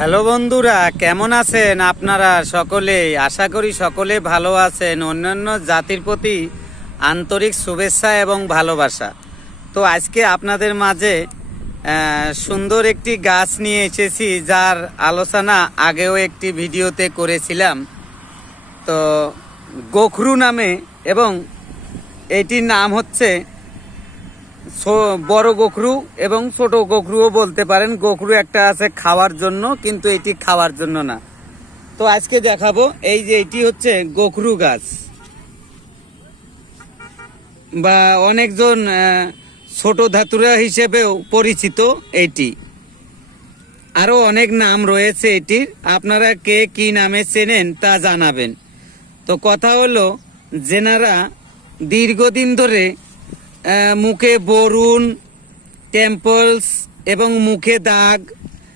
Hello বন্ধুরা, কেমন আছেন আপনারা সকলেই? আশা করি সকলে ভালো আছেন। অন্যান্য জাতির প্রতি আন্তরিক শুভেচ্ছা এবং ভালোবাসা। তো আজকে আপনাদের মাঝে সুন্দর একটি গাছ নিয়ে এসেছি, যার আলোচনা আগেও একটি ভিডিওতে করেছিলাম। তো গোখরু নামে, এবং এটির নাম হচ্ছে বড় গোখরু এবং ছোট গোখরুও বলতে পারেন। গোখরু একটা আছে খাওয়ার জন্য, কিন্তু এটি খাওয়ার জন্য না। তো আজকে দেখাবো, এই যে এটি হচ্ছে গোখরু গাছ, বা অনেকজন ছোট ধাতুরা হিসেবেও পরিচিত। এটি আরো অনেক নাম রয়েছে এটির, আপনারা কে কি নামে চেনেন তা জানাবেন। তো কথা হলো, যেনারা দীর্ঘদিন ধরে মুখে বরুণ, টেম্পলস এবং মুখে দাগ